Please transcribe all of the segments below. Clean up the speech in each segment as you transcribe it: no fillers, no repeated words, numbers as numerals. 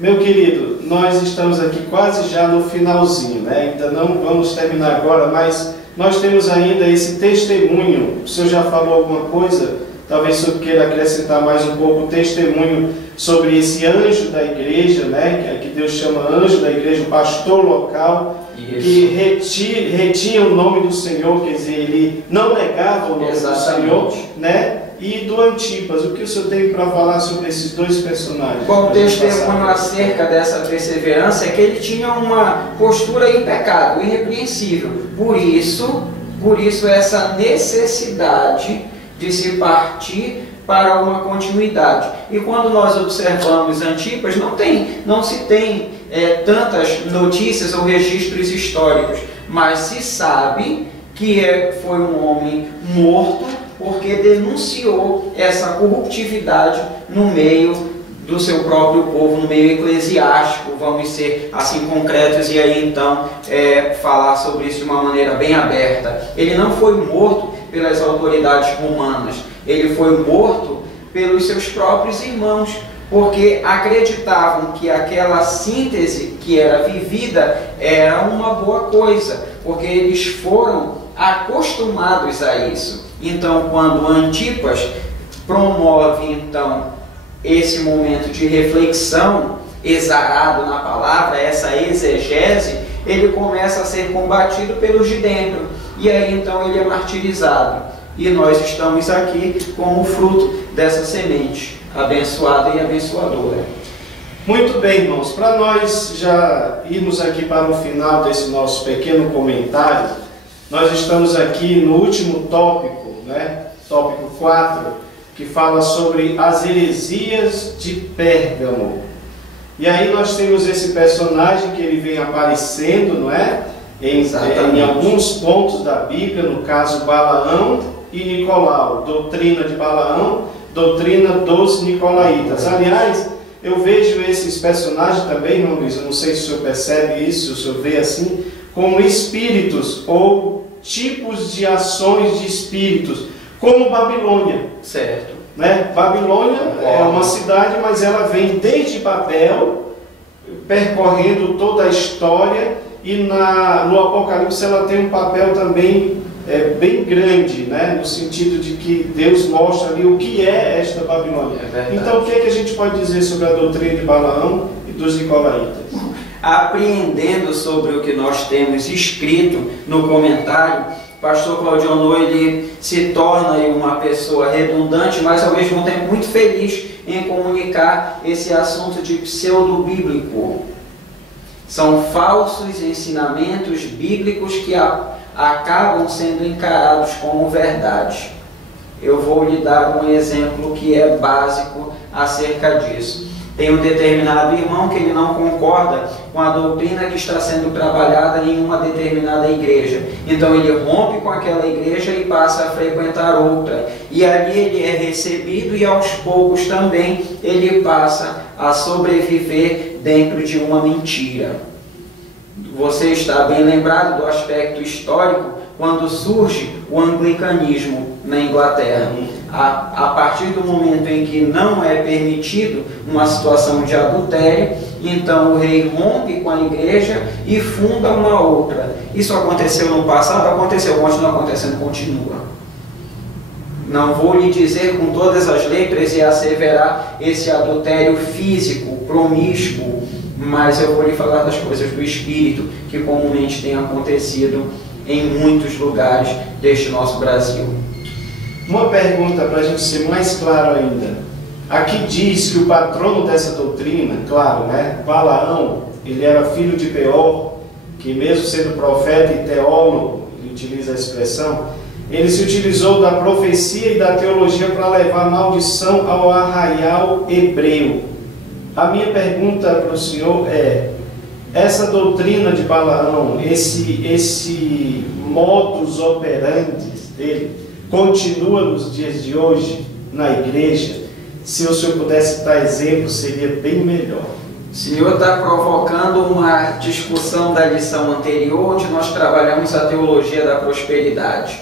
Meu querido, nós estamos aqui quase já no finalzinho, né? Ainda não vamos terminar agora, mas nós temos ainda esse testemunho. O senhor já falou alguma coisa? Talvez o senhor queira acrescentar mais um pouco o testemunho sobre esse anjo da igreja, né? Que Deus chama anjo da igreja, o pastor local, que retinha o nome do Senhor, quer dizer, ele não negava o nome do Senhor, né? E do Antipas. O que o senhor tem para falar sobre esses dois personagens? Bom, o testemunho acerca dessa perseverança é que ele tinha uma postura impecável, irrepreensível. Por isso essa necessidade de se partir para uma continuidade. E quando nós observamos Antipas, não se tem tantas notícias ou registros históricos, mas se sabe que foi um homem morto porque denunciou essa corruptividade no meio do seu próprio povo, no meio eclesiástico. Vamos ser assim concretos e aí então falar sobre isso de uma maneira bem aberta. Ele não foi morto pelas autoridades romanas, ele foi morto pelos seus próprios irmãos, porque acreditavam que aquela síntese que era vivida era uma boa coisa, porque eles foram acostumados a isso. Então, quando Antipas promove então esse momento de reflexão exarado na palavra, essa exegese, ele começa a ser combatido pelos de dentro, e aí então ele é martirizado. E nós estamos aqui como fruto dessa semente abençoada e abençoadora. Muito bem, irmãos, para nós já irmos aqui para o final desse nosso pequeno comentário, nós estamos aqui no último tópico, né? Tópico 4, que fala sobre as heresias de Pérgamo. E aí nós temos esse personagem que ele vem aparecendo, não é? Em alguns pontos da Bíblia, no caso Balaão e Nicolau, doutrina de Balaão, doutrina dos Nicolaitas. Aliás, eu vejo esses personagens também, irmão Luiz, eu não sei se o senhor percebe isso, se o senhor vê assim, como espíritos ou tipos de ações de espíritos, como Babilônia. Certo. Né? Babilônia é uma cidade, mas ela vem desde Babel, percorrendo toda a história, e no Apocalipse ela tem um papel também bem grande, né? No sentido de que Deus mostra ali o que é esta Babilônia. Então o que é que a gente pode dizer sobre a doutrina de Balaão e dos Nicolaitas? Apreendendo sobre o que nós temos escrito no comentário, pastor Claudio Honor, ele se torna uma pessoa redundante, mas ao mesmo tempo muito feliz em comunicar esse assunto de pseudo-bíblico. São falsos ensinamentos bíblicos que acabam sendo encarados como verdade. Eu vou lhe dar um exemplo que é básico acerca disso. Tem um determinado irmão que ele não concorda com a doutrina que está sendo trabalhada em uma determinada igreja. Então ele rompe com aquela igreja e passa a frequentar outra. E ali ele é recebido e aos poucos também ele passa a sobreviver dentro de uma mentira. Você está bem lembrado do aspecto histórico quando surge o anglicanismo na Inglaterra. A partir do momento em que não é permitido uma situação de adultério, então o rei rompe com a igreja e funda uma outra. Isso aconteceu no passado? Aconteceu, continua acontecendo, continua. Não vou lhe dizer com todas as letras e asseverar esse adultério físico, promíscuo, mas eu vou lhe falar das coisas do espírito que comumente tem acontecido em muitos lugares deste nosso Brasil. Uma pergunta para a gente ser mais claro ainda. Aqui diz que o patrono dessa doutrina, claro, né, Balaão, ele era filho de Beor, que mesmo sendo profeta e teólogo, ele utiliza a expressão, ele se utilizou da profecia e da teologia para levar maldição ao arraial hebreu. A minha pergunta para o senhor é, essa doutrina de Balaão, esse modus operandi dele, continua nos dias de hoje na igreja? Se o senhor pudesse dar exemplo, seria bem melhor. O senhor está provocando uma discussão da lição anterior, onde nós trabalhamos a teologia da prosperidade,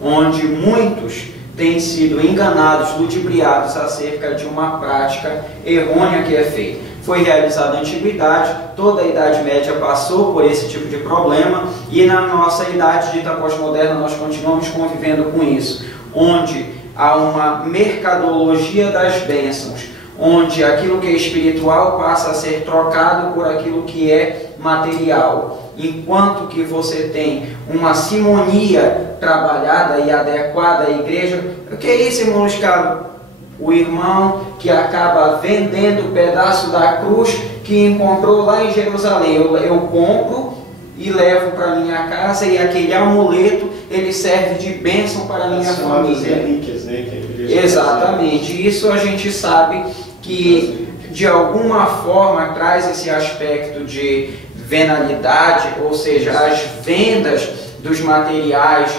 onde muitos têm sido enganados, ludibriados acerca de uma prática errônea que é feita. foi realizado na Antiguidade, toda a Idade Média passou por esse tipo de problema, e na nossa idade dita pós-moderna nós continuamos convivendo com isso, onde há uma mercadologia das bênçãos, onde aquilo que é espiritual passa a ser trocado por aquilo que é material, enquanto que você tem uma simonia trabalhada e adequada à igreja. O que é isso, irmão Luiz Carlos? O irmão que acaba vendendo o pedaço da cruz que encontrou lá em Jerusalém. Eu compro e levo para minha casa, e aquele amuleto ele serve de bênção para a minha família. Relíquias, né, que a igreja exatamente. Isso a gente sabe que de alguma forma traz esse aspecto de venalidade, ou seja, as vendas dos materiais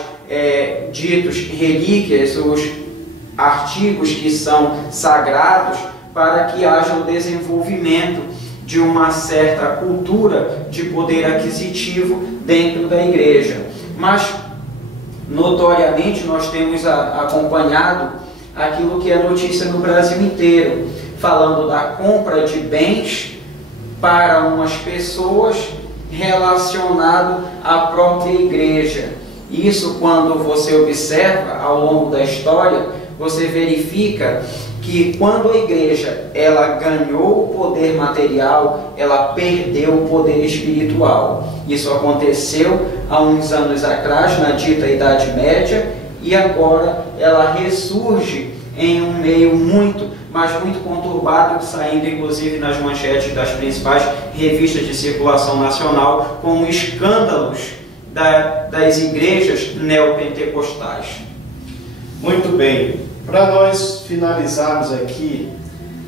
ditos relíquias, os artigos que são sagrados, para que haja o desenvolvimento de uma certa cultura de poder aquisitivo dentro da igreja. Mas, notoriamente, nós temos acompanhado aquilo que é notícia no Brasil inteiro, falando da compra de bens para umas pessoas relacionado à própria igreja. Isso, quando você observa ao longo da história, você verifica que quando a igreja ela ganhou o poder material, ela perdeu o poder espiritual. Isso aconteceu há uns anos atrás, na dita Idade Média, e agora ela ressurge em um meio muito conturbado, saindo inclusive nas manchetes das principais revistas de circulação nacional, como escândalos das igrejas neopentecostais. Muito bem. Para nós finalizarmos aqui,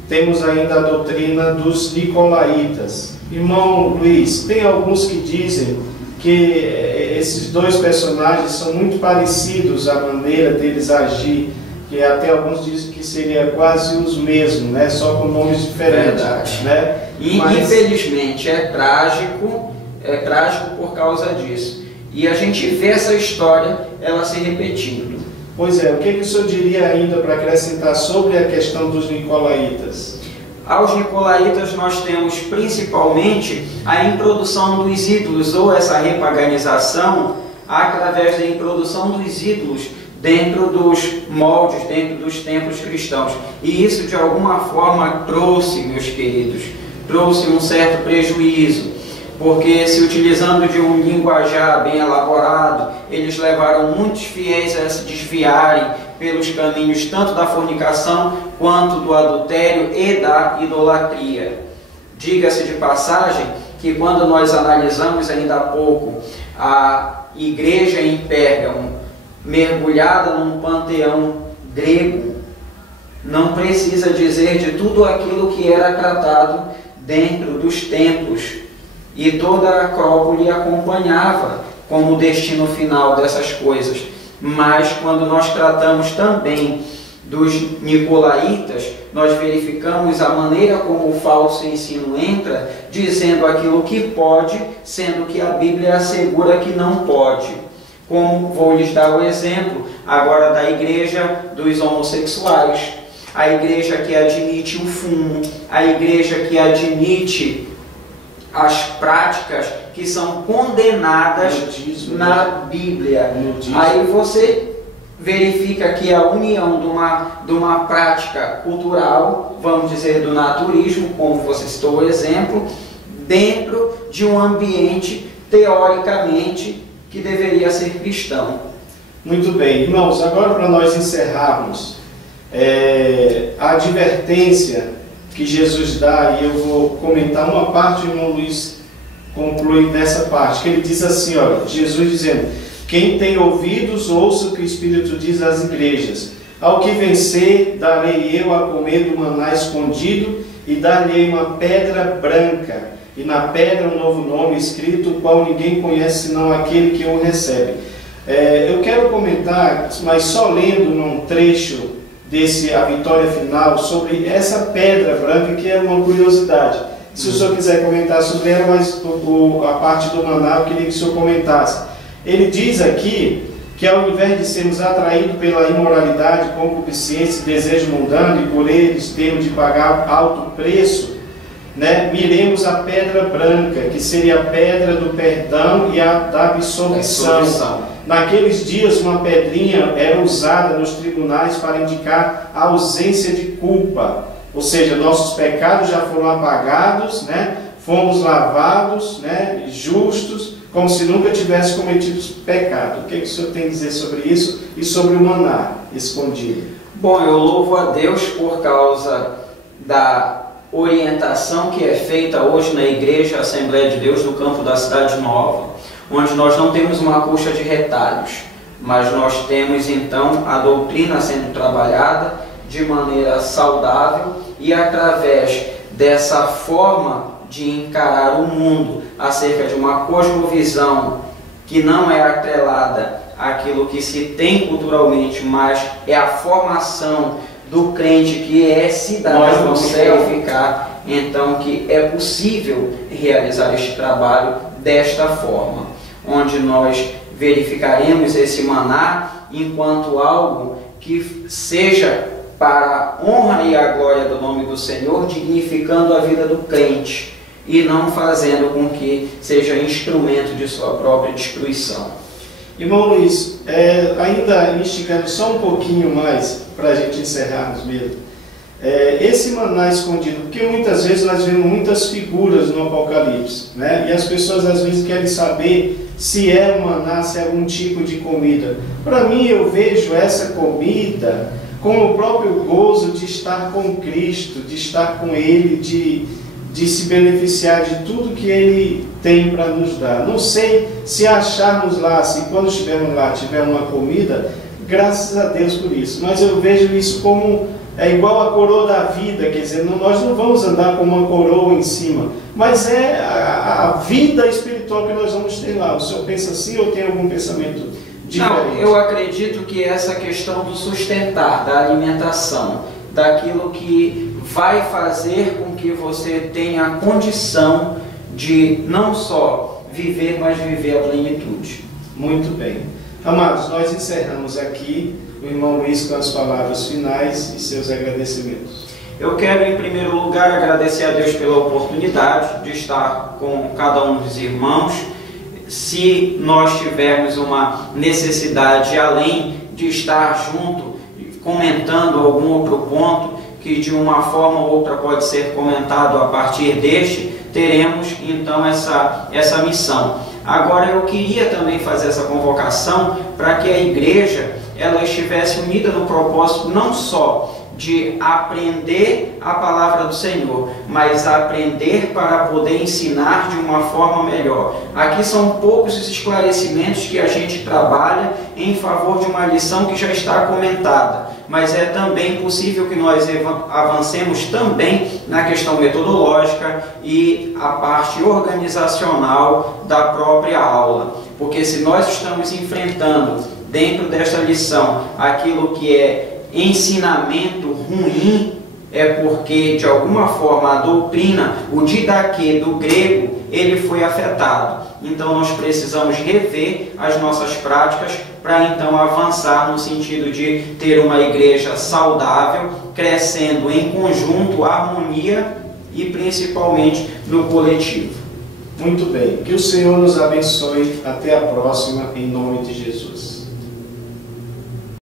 temos ainda a doutrina dos nicolaítas. Irmão Luiz, tem alguns que dizem que esses dois personagens são muito parecidos, a maneira deles agir, que até alguns dizem que seria quase os mesmos, né? Só com nomes diferentes. Verdade. Né? E mas infelizmente é trágico por causa disso. E a gente vê essa história ela se repetindo. Pois é, o que o senhor diria ainda para acrescentar sobre a questão dos nicolaítas? Aos nicolaítas nós temos principalmente a introdução dos ídolos, ou essa repaganização, através da introdução dos ídolos dentro dos moldes, dentro dos templos cristãos. E isso de alguma forma trouxe, meus queridos, trouxe um certo prejuízo, porque se utilizando de um linguajar bem elaborado, eles levaram muitos fiéis a se desviarem pelos caminhos tanto da fornicação quanto do adultério e da idolatria. Diga-se de passagem que quando nós analisamos ainda há pouco a igreja em Pérgamo, mergulhada num panteão grego, não precisa dizer de tudo aquilo que era tratado dentro dos templos, e toda a Acrópole acompanhava como destino final dessas coisas. Mas quando nós tratamos também dos nicolaítas, nós verificamos a maneira como o falso ensino entra, dizendo aquilo que pode, sendo que a Bíblia assegura que não pode. Como vou lhes dar o exemplo agora da igreja dos homossexuais, a igreja que admite o fumo, a igreja que admite as práticas que são condenadas na Bíblia. Aí você verifica que a união de uma prática cultural, vamos dizer do naturismo, como você citou o exemplo, dentro de um ambiente teoricamente que deveria ser cristão. Muito bem, irmãos, agora para nós encerrarmos, a advertência que Jesus dá, e eu vou comentar uma parte, o irmão Luiz conclui nessa parte, que ele diz assim, olha, Jesus dizendo: quem tem ouvidos, ouça o que o Espírito diz às igrejas. Ao que vencer, darei eu a comer do maná escondido, e dar-lhe uma pedra branca, e na pedra um novo nome escrito, o qual ninguém conhece senão aquele que o recebe. Eu quero comentar, mas só lendo num trecho desse A Vitória Final, sobre essa pedra branca, que é uma curiosidade. Se o senhor quiser comentar sobre ela, mas a parte do maná eu queria que o senhor comentasse. Ele diz aqui que ao invés de sermos atraídos pela imoralidade, concupiscência e desejo mundano, e por eles termos de pagar alto preço, né, miremos a pedra branca, que seria a pedra do perdão e a da absolvição. Naqueles dias, uma pedrinha era usada nos tribunais para indicar a ausência de culpa, ou seja, nossos pecados já foram apagados, né, fomos lavados, né, justos, como se nunca tivesse cometido pecado. O que o senhor tem a dizer sobre isso e sobre o maná escondido? Bom, eu louvo a Deus por causa da orientação que é feita hoje na Igreja Assembleia de Deus no campo da Cidade Nova, onde nós não temos uma coxa de retalhos, mas nós temos então a doutrina sendo trabalhada de maneira saudável e através dessa forma de encarar o mundo acerca de uma cosmovisão que não é atrelada àquilo que se tem culturalmente, mas é a formação do crente que é cidadão do céu ficar, então que é possível realizar este trabalho desta forma, onde nós verificaremos esse maná enquanto algo que seja para a honra e a glória do nome do Senhor, dignificando a vida do crente e não fazendo com que seja instrumento de sua própria destruição. Irmão Luiz, ainda instigando só um pouquinho mais para a gente encerrarmos mesmo, esse maná escondido, porque muitas vezes nós vemos muitas figuras no Apocalipse, né? E as pessoas às vezes querem saber se é um maná, se é algum tipo de comida. Para mim, eu vejo essa comida com o próprio gozo de estar com Cristo, de estar com Ele, de se beneficiar de tudo que Ele tem para nos dar. Não sei se acharmos lá, se quando estivermos lá tiver uma comida, graças a Deus por isso, mas eu vejo isso como igual a coroa da vida, quer dizer, nós não vamos andar com uma coroa em cima, mas é a vida espiritual que nós vamos ter lá. O senhor pensa assim ou tem algum pensamento diferente? Não, eu acredito que essa questão do sustentar, da alimentação, daquilo que vai fazer com que você tenha a condição de não só viver, mas viver a plenitude. Muito bem. Amados, nós encerramos aqui o irmão Luiz com as palavras finais e seus agradecimentos. Eu quero, em primeiro lugar, agradecer a Deus pela oportunidade de estar com cada um dos irmãos. Se nós tivermos uma necessidade, além de estar junto, comentando algum outro ponto, que de uma forma ou outra pode ser comentado a partir deste, teremos então essa missão. Agora eu queria também fazer essa convocação para que a igreja ela estivesse unida no propósito não só de aprender a palavra do Senhor, mas aprender para poder ensinar de uma forma melhor. Aqui são poucos os esclarecimentos que a gente trabalha em favor de uma lição que já está comentada, mas é também possível que nós avancemos também na questão metodológica e a parte organizacional da própria aula, porque se nós estamos enfrentando dentro desta lição aquilo que é ensinamento ruim, é porque de alguma forma a doutrina, o didaquê do grego, ele foi afetado. Então nós precisamos rever as nossas práticas para então avançar no sentido de ter uma igreja saudável, crescendo em conjunto, harmonia e principalmente no coletivo. Muito bem, que o Senhor nos abençoe. Até a próxima, em nome de Jesus.